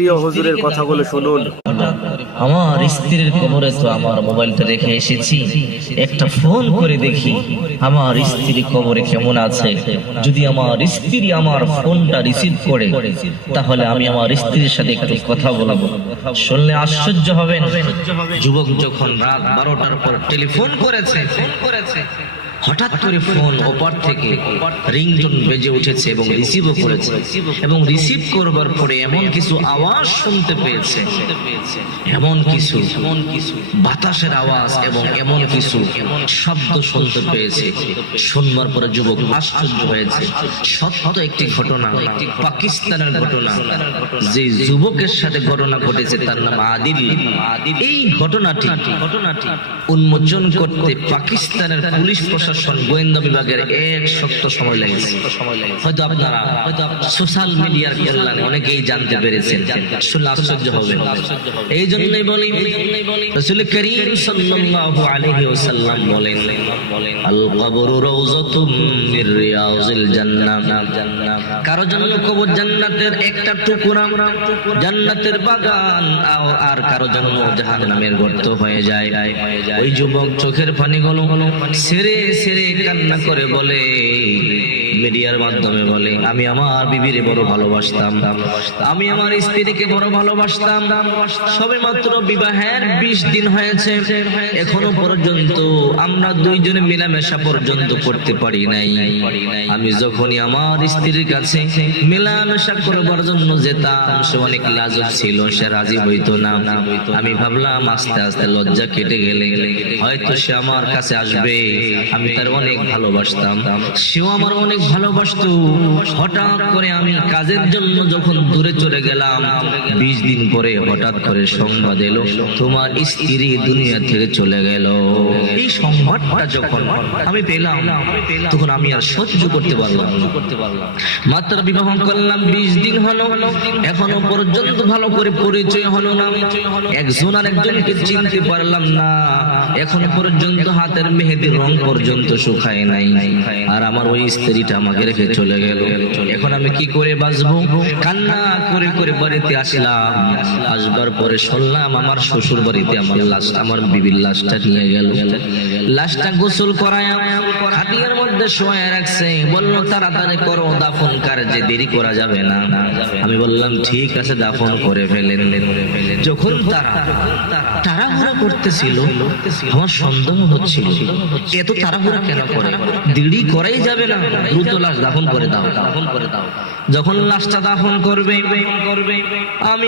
প্রিয় হুজুরের কথাগুলো শুনুন। আমার স্ত্রীর কবরে তো আমার মোবাইলটা রেখে এসেছি, একটা ফোন করে দেখি আমার স্ত্রী কবরে কেমন আছে। যদি আমার স্ত্রী আমার ফোনটা রিসিভ করে তাহলে আমি আমার স্ত্রীর সাথে একটু কথা বলবো। শুনলে আশ্চর্য হবেন, যুবক যখন রাত 12টার পর টেলিফোন করেছে, হঠাৎ করে ফোন ওপার থেকে রিংটোন বেজে উঠেছে এবং রিসিভও করেছে, এবং রিসিভ করবার পরে এমন কিছু আওয়াজ শুনতে পেয়েছে, এমন কিছু বাতাসের আওয়াজ এবং এমন কিছু শব্দ শুনতে পেয়েছে। শুনবার পরে যুবক আশ্চর্য হয়েছে। সত্য একটি ঘটনা, পাকিস্তানের ঘটনা। যে যুবকের সাথে ঘটনা ঘটেছে তার নাম আদিল। এই ঘটনাটি উন্মোচন করতে পাকিস্তানের পুলিশ প্রশাসন, গোয়েন্দা বিভাগের এক শক্ত সময় লেগেছে। হয়তো আপনারা সোশ্যাল মিডিয়ার কল্যাণে অনেকেই জানতে পেরেছেন, শুনলে আশ্চর্য হবেন। এই জন্যই বলি, রাসূল করিম সাল্লাল্লাহু আলাইহি ওয়াসাল্লাম বলেন, আল কবরু রাউযাতুম মির রিয়াজিল জান্নাহ। কারো জন্য কবর জান্নাতের একটা টুকরা, জান্নাতের বাগান, আর কারো জন্য জাহান্নামের গর্ত হয়ে যায়। ওই যুবক চোখের পানিগুলো ছেড়ে ছেড়ে কান্না করে বলে, মিডিয়ার মাধ্যমে বলে, আমি আমার বিবিরে বড় ভালোবাসতাম, আমি আমার স্ত্রীকে বড় ভালোবাসতাম। সবে মাত্র বিবাহের 20 দিন হয়েছে, এখনো পর্যন্ত আমরা দুইজনে মেলামেশা পর্যন্ত করতে পারি নাই। আমি যখনই আমার স্ত্রীর কাছে মেলামেশা করবার জন্য যেতাম, সে অনেক লাজুক ছিল, সে রাজি হইতো না। আমি ভাবলাম আস্তে আস্তে লজ্জা কেটে গেলে হয়তো সে আমার কাছে আসবে। আমি তার অনেক ভালোবাসতাম, সেও আমার অনেক ভালোবাসতো। হঠাৎ করে আমি কাজের জন্য যখন দূরে চলে গেলাম, 20 দিন পরে হঠাৎ করে সংবাদ এলো, তোমার স্ত্রী দুনিয়া থেকে চলে গেল। এই সংবাদটা যখন আমি পেলাম, তখন আমি আর সহ্য করতে পারলাম না। মাত্র বিবাহ করলাম, 20 দিন হলো, এখনো পর্যন্ত ভালো করে পরিচয় হলো না। একজন আর একজনকে চিনতে পারলাম না। এখনো পর্যন্ত হাতের মেহেদির রং পর্যন্ত শুকায় নাই, আর আমার ওই স্ত্রীটা আমাকে রেখে চলে গেল। এখন আমি কি করে বাঁচবো? কান্না করে করে বাড়িতে আসলাম। আসবার পরে শুনলাম আমার শ্বশুর বাড়িতে আমার লাশ, আমার বিবির লাশটা নিয়ে গেল। লাশটা গোসল করায় খাটিয়ার মধ্যে শোয়া রাখছে, বললো তাড়াতাড়ি করো, দাফন কার্যে দেরি করা যাবে না। আমি বললাম ঠিক আছে, দাফন করে ফেলেন। যখন তারা তাড়াহুড়া করতেছিল, আমার সন্দেহ হচ্ছিল এত তাড়াহুড়া কেন করে, দেরি করাই যাবে না, দ্রুত লাশ দাফন করে দাও। যখন লাশটা দাফন করবে, আমি